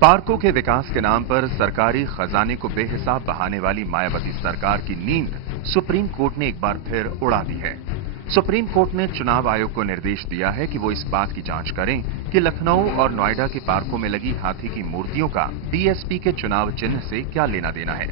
पार्कों के विकास के नाम पर सरकारी खजाने को बेहिसाब बहाने वाली मायावती सरकार की नींद सुप्रीम कोर्ट ने एक बार फिर उड़ा दी है। सुप्रीम कोर्ट ने चुनाव आयोग को निर्देश दिया है कि वो इस बात की जांच करें कि लखनऊ और नोएडा के पार्कों में लगी हाथी की मूर्तियों का बीएसपी के चुनाव चिन्ह से क्या लेना देना है।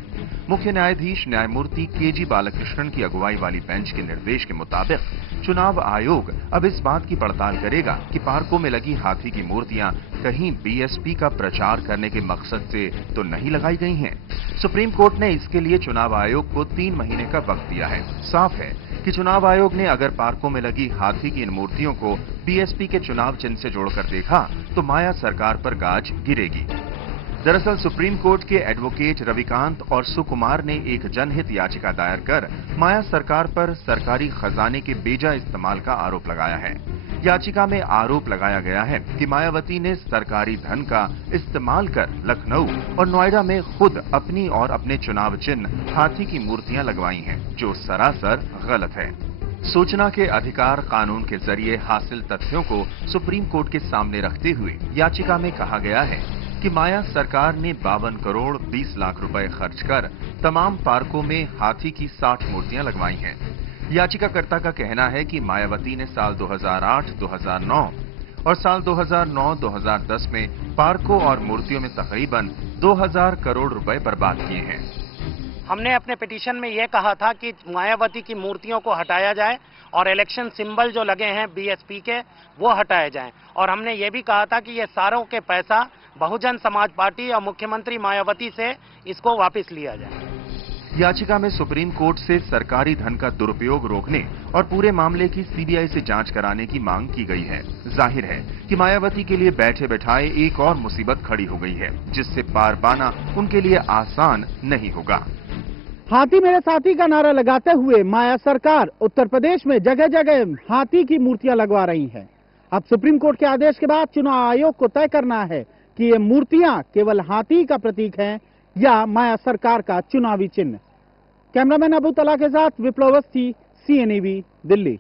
मुख्य न्यायाधीश न्यायमूर्ति केजी बालकृष्णन की अगुवाई वाली बेंच के निर्देश के मुताबिक चुनाव आयोग अब इस बात की पड़ताल करेगा कि पार्कों में लगी हाथी की मूर्तियां कहीं बीएसपी का प्रचार करने के मकसद से तो नहीं लगाई गई हैं। सुप्रीम कोर्ट ने इसके लिए चुनाव आयोग को 3 महीने का वक्त दिया है। साफ है कि चुनाव आयोग ने अगर पार्कों में लगी हाथी की इन मूर्तियों को बीएसपी के चुनाव चिन्ह से जोड़कर देखा तो माया सरकार पर गाज गिरेगी। दरअसल सुप्रीम कोर्ट के एडवोकेट रविकांत और सुकुमार ने एक जनहित याचिका दायर कर माया सरकार पर सरकारी खजाने के बेजा इस्तेमाल का आरोप लगाया है। याचिका में आरोप लगाया गया है कि मायावती ने सरकारी धन का इस्तेमाल कर लखनऊ और नोएडा में खुद अपनी और अपने चुनाव चिन्ह हाथी की मूर्तियां लगवाई हैं, जो सरासर गलत है। सूचना के अधिकार कानून के जरिए हासिल तथ्यों को सुप्रीम कोर्ट के सामने रखते हुए याचिका में कहा गया है कि माया सरकार ने 52 करोड़ 20 लाख रुपए खर्च कर तमाम पार्कों में हाथी की 60 मूर्तियां लगवाई हैं। याचिकाकर्ता का कहना है कि मायावती ने साल 2008, 2009 और साल 2009-2010 में पार्कों और मूर्तियों में तकरीबन 2000 करोड़ रुपए बर्बाद किए हैं। हमने अपने पिटीशन में यह कहा था कि मायावती की मूर्तियों को हटाया जाए और इलेक्शन सिंबल जो लगे हैं बीएसपी के वो हटाए जाएं, और हमने ये भी कहा था कि ये सारों के पैसा बहुजन समाज पार्टी और मुख्यमंत्री मायावती से इसको वापस लिया जाए। याचिका में सुप्रीम कोर्ट से सरकारी धन का दुरुपयोग रोकने और पूरे मामले की सीबीआई से जांच कराने की मांग की गई है। जाहिर है कि मायावती के लिए बैठे बैठाए एक और मुसीबत खड़ी हो गई है, जिससे पार पाना उनके लिए आसान नहीं होगा। हाथी मेरे साथी का नारा लगाते हुए माया सरकार उत्तर प्रदेश में जगह जगह हाथी की मूर्तियां लगवा रही है। अब सुप्रीम कोर्ट के आदेश के बाद चुनाव आयोग को तय करना है कि ये मूर्तियां केवल हाथी का प्रतीक हैं या माया सरकार का चुनावी चिन्ह। कैमरामैन अबू तला के साथ विप्लव अवस्थी, CNEV, दिल्ली।